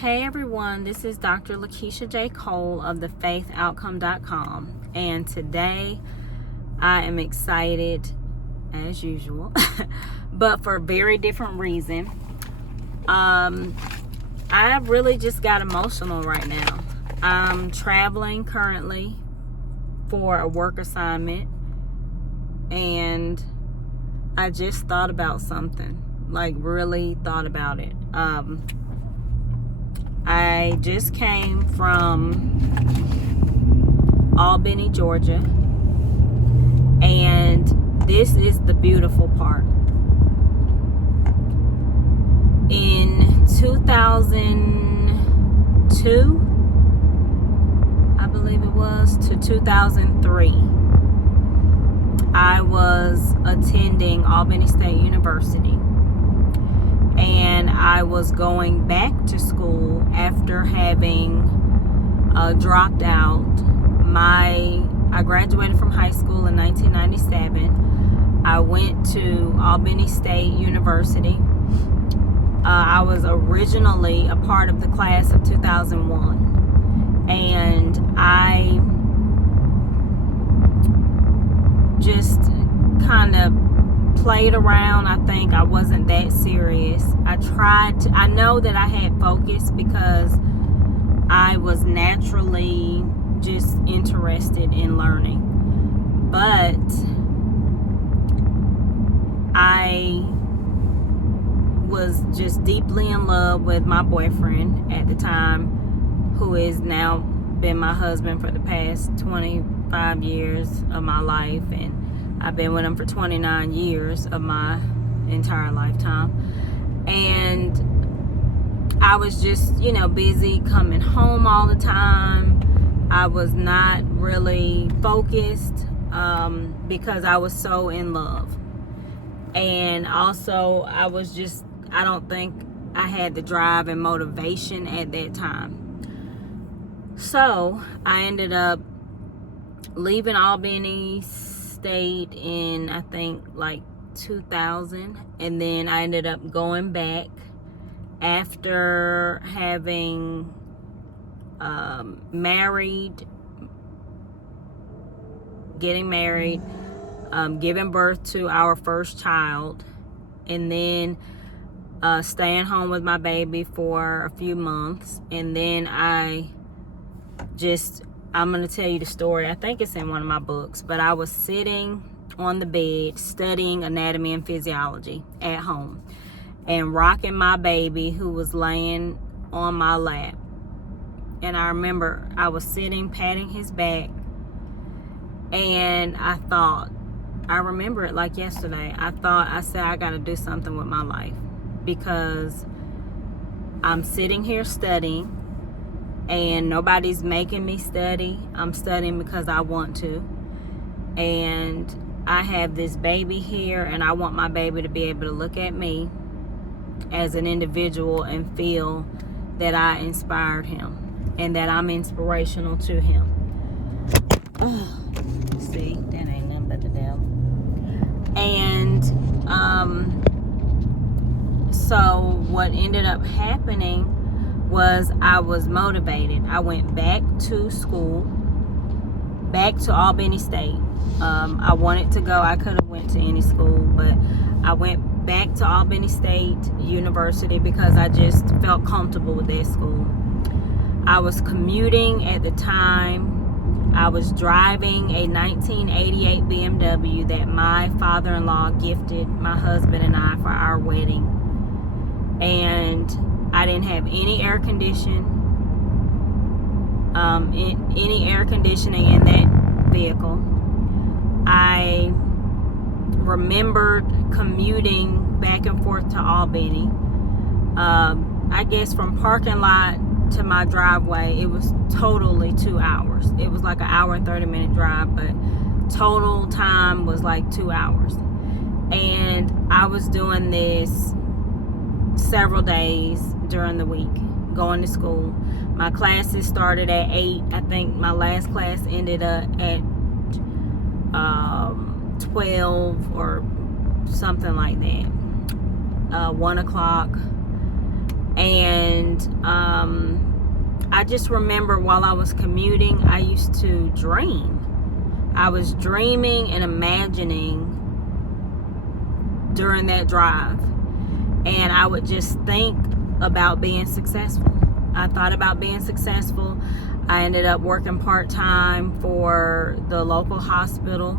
Hey everyone, this is Dr. Lakeisha J. Cole of thefaithoutcome.com, and today I am excited as usual, but for a very different reason. I really just got emotional right now. I'm traveling currently for a work assignment, and I just thought about something, like really thought about it. I just came from Albany, Georgia, and this is the beautiful part. In 2002, I believe it was, to 2003, I was attending Albany State University. And I was going back to school after having dropped out. I graduated from high school in 1997. I went to Albany State University. I was originally a part of the class of 2001. And I just kind of played around. I think I wasn't that serious. I know that I had focus because I was naturally just interested in learning. But I was just deeply in love with my boyfriend at the time, who is now been my husband for the past 25 years of my life, and I've been with him for 29 years of my entire lifetime. And I was just, busy coming home all the time. I was not really focused because I was so in love. And also, I don't think I had the drive and motivation at that time. So, I ended up leaving Albany State in, I think, like 2000, and then I ended up going back after having getting married, giving birth to our first child, and then staying home with my baby for a few months. And then I'm going to tell you the story. I think it's in one of my books, but I was sitting on the bed studying anatomy and physiology at home and rocking my baby, who was laying on my lap. And I remember I was sitting patting his back, and I remember it like yesterday. I said, I got to do something with my life, because I'm sitting here studying and nobody's making me study. I'm studying because I want to. And I have this baby here, and I want my baby to be able to look at me as an individual and feel that I inspired him and that I'm inspirational to him. Oh, see, that ain't nothing but the devil. And so what ended up happening was I was motivated. I went back to school, back to Albany State. I wanted to go. I could have went to any school, but I went back to Albany State University because I just felt comfortable with that school. I was commuting at the time. I was driving a 1988 BMW that my father-in-law gifted my husband and I for our wedding. And I didn't have any air conditioning in that vehicle. I remembered commuting back and forth to Albany. I guess from parking lot to my driveway, it was totally 2 hours. It was like an hour and 30-minute drive, but total time was like 2 hours. And I was doing this several days during the week, going to school. My classes started at 8. I think my last class ended up at 12 or something like that, 1 o'clock. And I just remember while I was commuting, I used to dream. I was dreaming and imagining during that drive. And I would just think about being successful. I thought about being successful. I ended up working part-time for the local hospital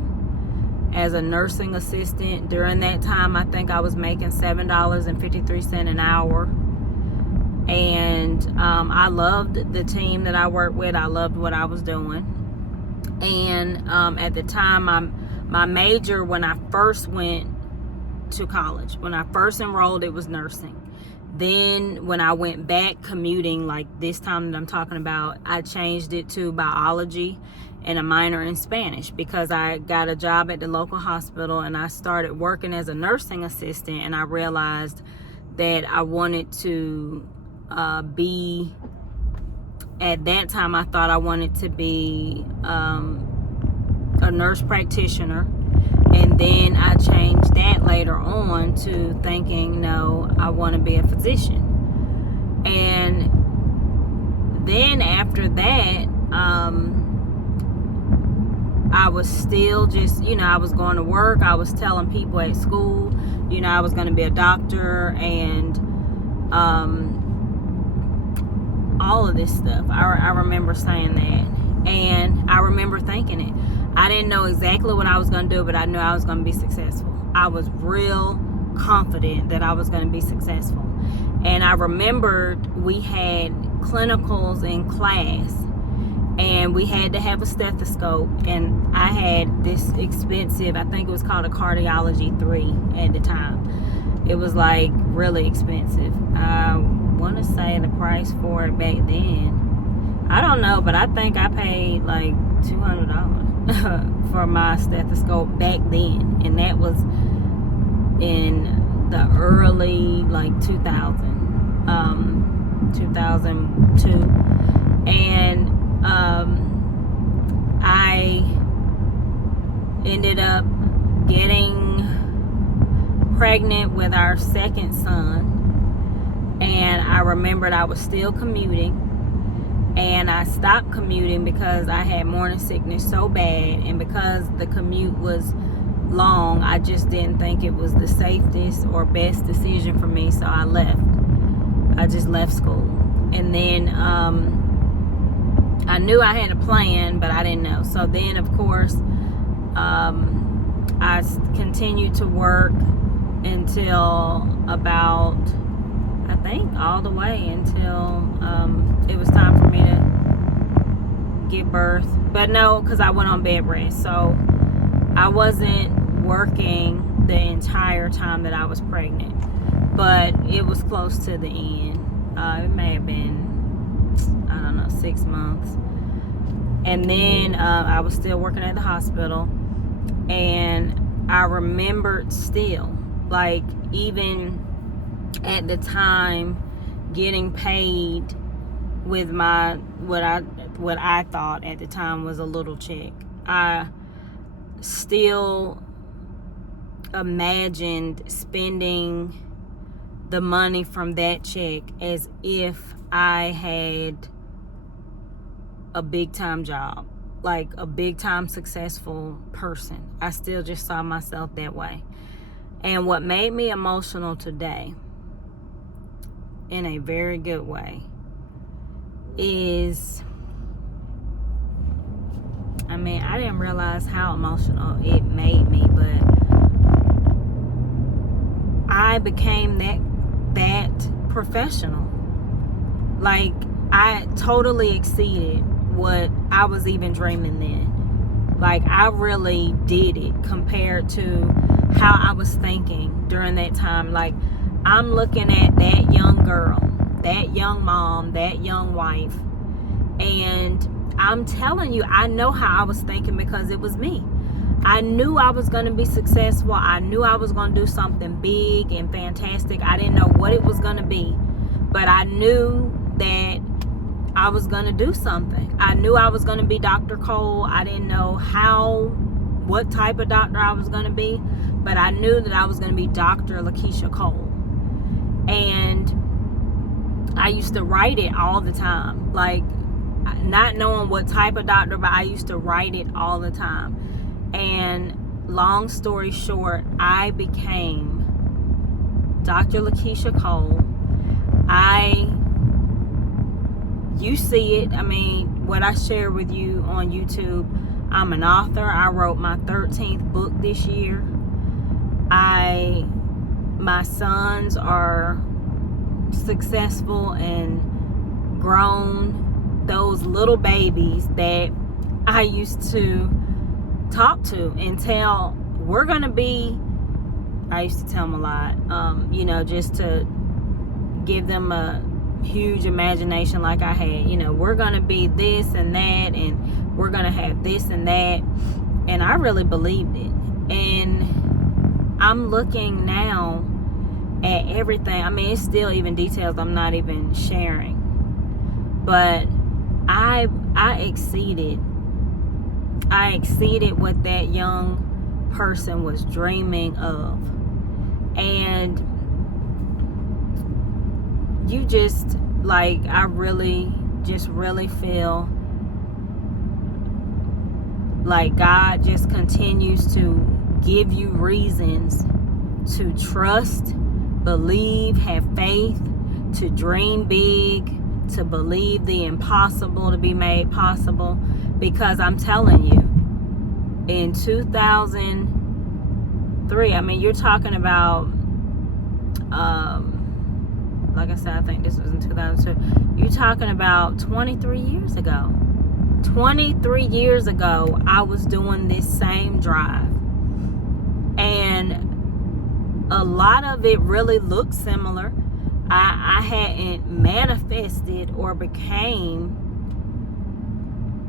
as a nursing assistant. During that time, I think I was making $7.53 an hour. And I loved the team that I worked with. I loved what I was doing. And at the time, my major when I first went to college, when I first enrolled, it was nursing. Then when I went back commuting, like this time that I'm talking about, I changed it to biology and a minor in Spanish because I got a job at the local hospital and I started working as a nursing assistant, and I realized that I wanted to be, at that time I thought I wanted to be a nurse practitioner. And then I changed that later on to thinking, no, I want to be a physician. And then after that, I was still just, I was going to work. I was telling people at school, I was going to be a doctor and all of this stuff. I remember saying that. And I remember thinking it. I didn't know exactly what I was going to do, but I knew I was going to be successful. I was real confident that I was going to be successful. And I remembered we had clinicals in class, and we had to have a stethoscope. And I had this expensive, I think it was called a Cardiology 3 at the time. It was like really expensive. I want to say the price for it back then, I don't know, but I think I paid like $200 for my stethoscope back then, and that was in the early 2002, and I ended up getting pregnant with our second son, and I remembered I was still commuting. And I stopped commuting because I had morning sickness so bad, and because the commute was long, I just didn't think it was the safest or best decision for me, so I left. I just left school. And then I knew I had a plan, but I didn't know. So then, of course, I continued to work until about, I think, all the way until it was time for me to give birth. But no, because I went on bed rest. So I wasn't working the entire time that I was pregnant. But it was close to the end. It may have been, 6 months. And then I was still working at the hospital. And I remembered still, even at the time, getting paid with my what I thought at the time was a little check. I still imagined spending the money from that check as if I had a big time job, like a big time successful person. I still just saw myself that way. And what made me emotional today, in a very good way, is, I didn't realize how emotional it made me, but I became that professional. I totally exceeded what I was even dreaming then. I really did it compared to how I was thinking during that time. I'm looking at that young girl, that young mom, that young wife, and I'm telling you, I know how I was thinking because it was me. I knew I was going to be successful. I knew I was going to do something big and fantastic. I didn't know what it was going to be, but I knew that I was going to do something. I knew I was going to be Dr. Cole. I didn't know what type of doctor I was going to be, but I knew that I was going to be Dr. Lakeisha Cole. And I used to write it all the time. not knowing what type of doctor, but I used to write it all the time. And long story short, I became Dr. Lakeisha Cole. You see it. I mean, what I share with you on YouTube, I'm an author. I wrote my 13th book this year. My sons are successful and grown. Those little babies that I used to talk to and tell, we're going to be, I used to tell them a lot, just to give them a huge imagination like I had. We're going to be this and that, and we're going to have this and that. And I really believed it. And I'm looking now at everything. I mean, it's still even details I'm not even sharing. But I exceeded what that young person was dreaming of. And you just, I really feel like God just continues to give you reasons to trust, believe, have faith, to dream big, to believe the impossible to be made possible. Because I'm telling you, in 2003, I mean, you're talking about, like I said, I think this was in 2002. You're talking about 23 years ago. 23 years ago, I was doing this same drive. And a lot of it really looked similar. I hadn't manifested or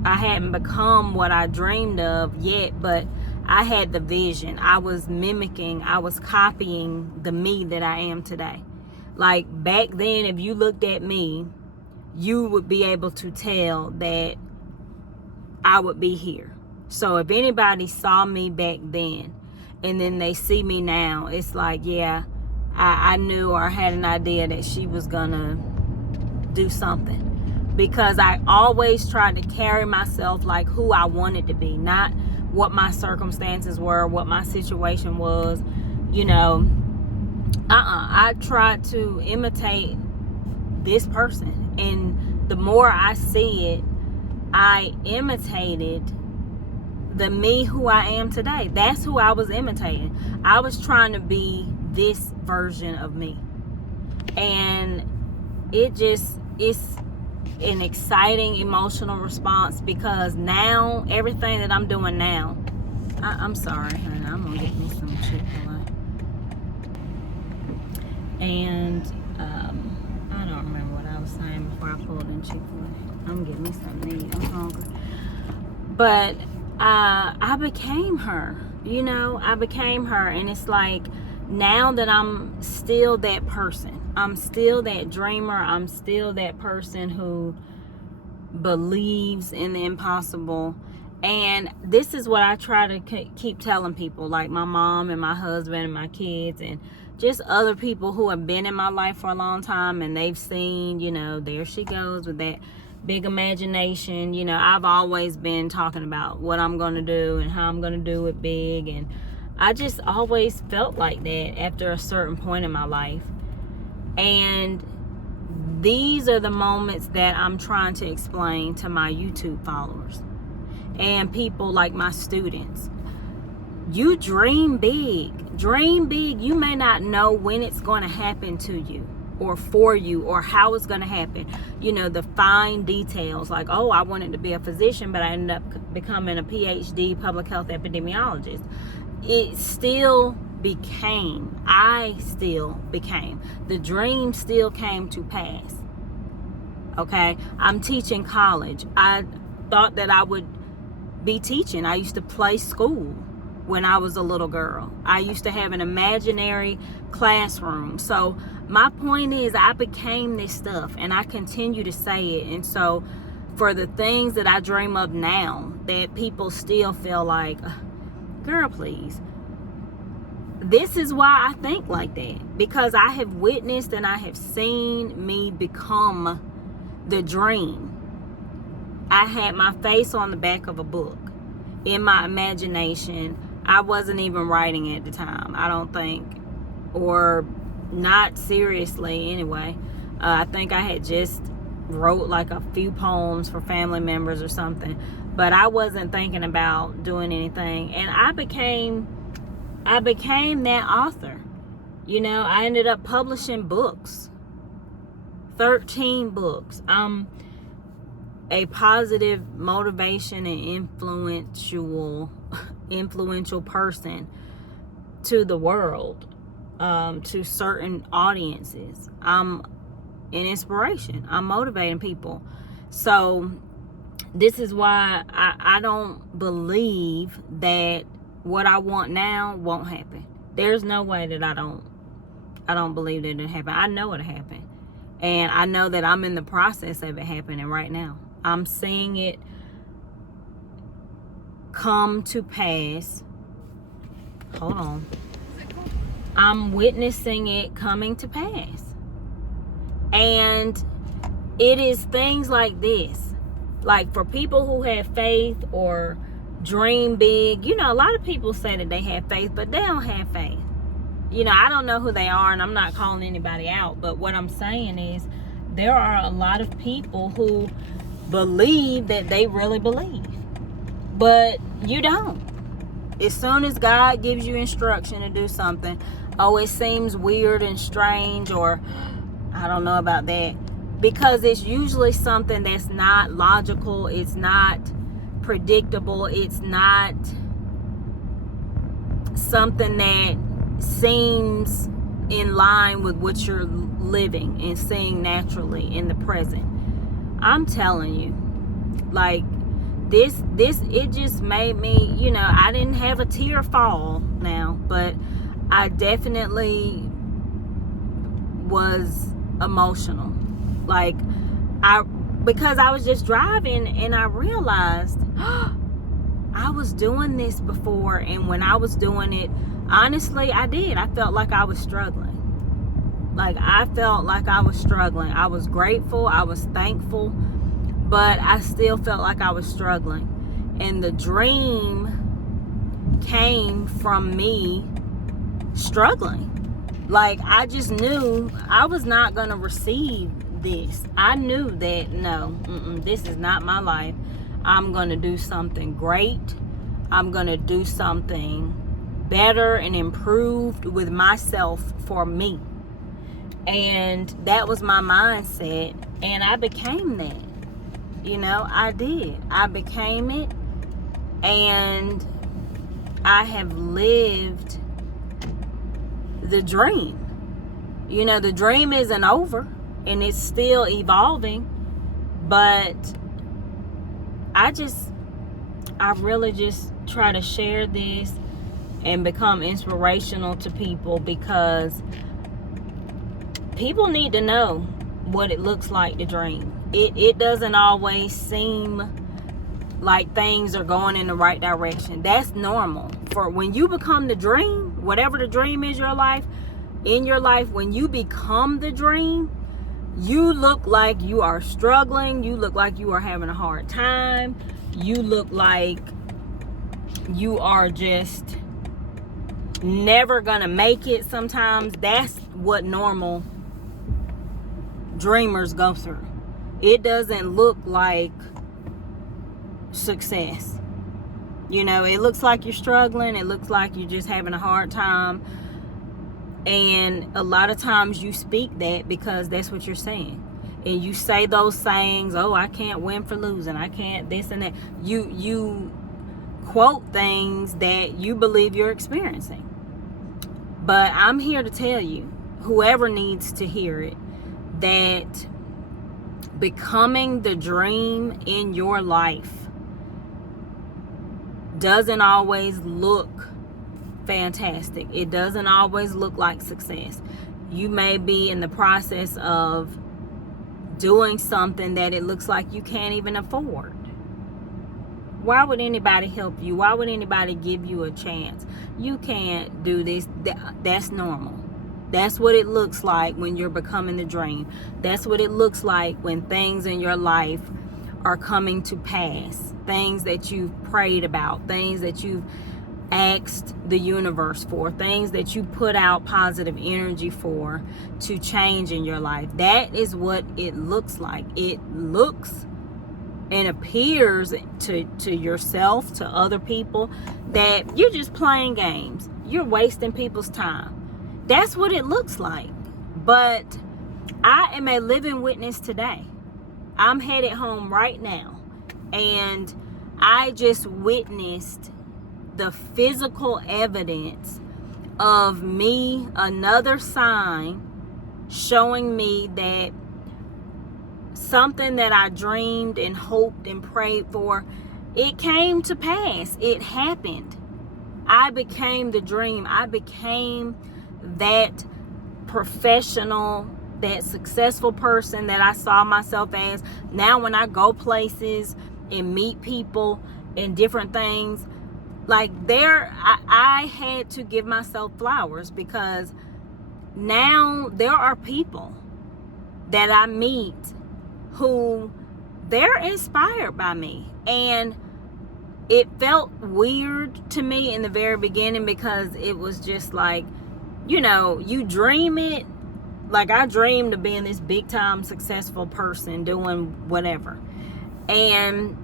I hadn't become what I dreamed of yet, but I had the vision. I was mimicking, I was copying the me that I am today. Like back then, if you looked at me, you would be able to tell that I would be here. So if anybody saw me back then and then they see me now, it's like, yeah, I knew or had an idea that she was gonna do something. Because I always tried to carry myself like who I wanted to be, not what my circumstances were, what my situation was. I tried to imitate this person. And the more I see it, I imitated the me who I am today. That's who I was imitating. I was trying to be this version of me. And it's an exciting emotional response, because now everything that I'm doing now, I'm sorry, honey, I'm gonna get me some Chick-fil-A. And I don't remember what I was saying before I pulled in Chick-fil-A. I'm getting me something to eat. I'm hungry. But I became her. I became her. And it's like, now that I'm still that person, I'm still that dreamer, I'm still that person who believes in the impossible. And this is what I try to keep telling people, like my mom and my husband and my kids and just other people who have been in my life for a long time, and they've seen, there she goes with that big imagination. I've always been talking about what I'm going to do and how I'm going to do it big, and I just always felt like that after a certain point in my life. And these are the moments that I'm trying to explain to my YouTube followers and people like my students. You dream big. Dream big. You may not know when it's going to happen to you or for you or how it's going to happen. The fine details, like, oh, I wanted to be a physician, but I ended up becoming a PhD public health epidemiologist. I still became. The dream still came to pass. Okay? I'm teaching college. I thought that I would be teaching. I used to play school when I was a little girl. I used to have an imaginary classroom. So my point is, I became this stuff, and I continue to say it. And so for the things that I dream of now that people still feel like, girl, please. This is why I think like that, because I have witnessed and I have seen me become the dream. I had my face on the back of a book in my imagination. I wasn't even writing at the time, I don't think, or not seriously anyway. I think I had just wrote like a few poems for family members or something, but I wasn't thinking about doing anything. And I became that author. I ended up publishing books, 13 books. I'm a positive motivation and influential person to the world, to certain audiences. I'm an inspiration. I'm motivating people. So this is why I don't believe that what I want now won't happen. There's no way that I don't believe that it'll happen. I know it'll happen. And I know that I'm in the process of it happening right now. I'm seeing it come to pass. Hold on. I'm witnessing it coming to pass. And it is things like this. Like for people who have faith or dream big, a lot of people say that they have faith, but they don't have faith. I don't know who they are, and I'm not calling anybody out, but what I'm saying is there are a lot of people who believe that they really believe, but you don't. As soon as God gives you instruction to do something, it seems weird and strange, or I don't know about that, because it's usually something that's not logical, it's not predictable, it's not something that seems in line with what you're living and seeing naturally in the present. I'm telling you, like this it just made me, I didn't have a tear fall now, but I definitely was emotional. Like because I was just driving and I realized I was doing this before, and when I was doing it, honestly, I felt like I was struggling. I was grateful, I was thankful, but I still felt like I was struggling. And the dream came from me struggling. I just knew I was not going to receive this. I knew that, no, this is not my life. I'm going to do something great. I'm going to do something better and improved with myself for me. And that was my mindset, and I became that. I did. I became it, and I have lived the dream. The dream isn't over, and it's still evolving, but I really just try to share this and become inspirational to people, because people need to know what it looks like to dream. It doesn't always seem like things are going in the right direction. That's normal. For when you become the dream, whatever the dream is in your life, when you become the dream, you look like you are struggling. You look like you are having a hard time. You look like you are just never gonna make it. Sometimes that's what normal dreamers go through. It doesn't look like success. It looks like you're struggling. It looks like you're just having a hard time. And a lot of times you speak that because that's what you're saying. And you say those sayings, I can't win for losing. I can't this and that. You quote things that you believe you're experiencing. But I'm here to tell you, whoever needs to hear it, that becoming the dream in your life doesn't always look fantastic. It doesn't always look like success. You may be in the process of doing something that it looks like you can't even afford. Why would anybody help you? Why would anybody give you a chance? You can't do this. That's normal. That's what it looks like when you're becoming the dream. That's what it looks like when things in your life are coming to pass. Things that you've prayed about, things that you've asked the universe for, things that you put out positive energy for to change in your life. That is what it looks like. It looks and appears to yourself, to other people, that you're just playing games. You're wasting people's time. That's what it looks like. But I am a living witness today. I'm headed home right now, and I just witnessed the physical evidence of me, another sign showing me that something that I dreamed and hoped and prayed for, it came to pass. It happened. I became the dream. I became that professional, that successful person that I saw myself as. Now when I go places and meet people and different things, like I had to give myself flowers, because now there are people that I meet who they're inspired by me. And it felt weird to me in the very beginning, because it was just like, you dream it. Like, I dreamed of being this big time successful person doing whatever. And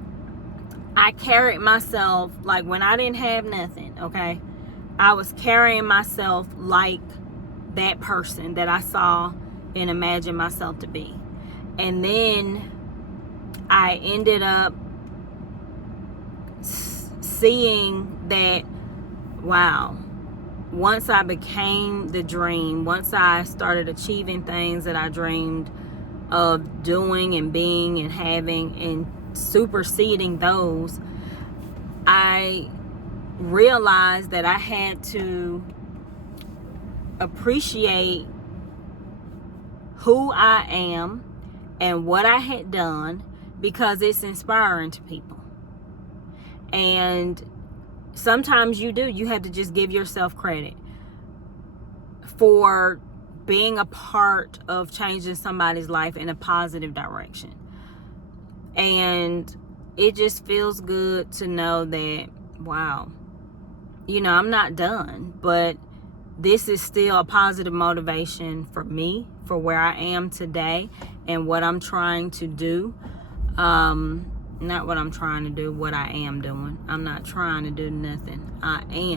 I carried myself like, when I didn't have nothing, okay, I was carrying myself like that person that I saw and imagined myself to be. And then I ended up seeing that, wow, once I became the dream, once I started achieving things that I dreamed of doing and being and having, and superseding those, I realized that I had to appreciate who I am and what I had done, because it's inspiring to people. And sometimes you have to just give yourself credit for being a part of changing somebody's life in a positive direction. And it just feels good to know that, wow, I'm not done, but this is still a positive motivation for me, for where I am today and what I'm trying to do. Not what I'm trying to do, what I am doing. I'm not trying to do nothing. I am.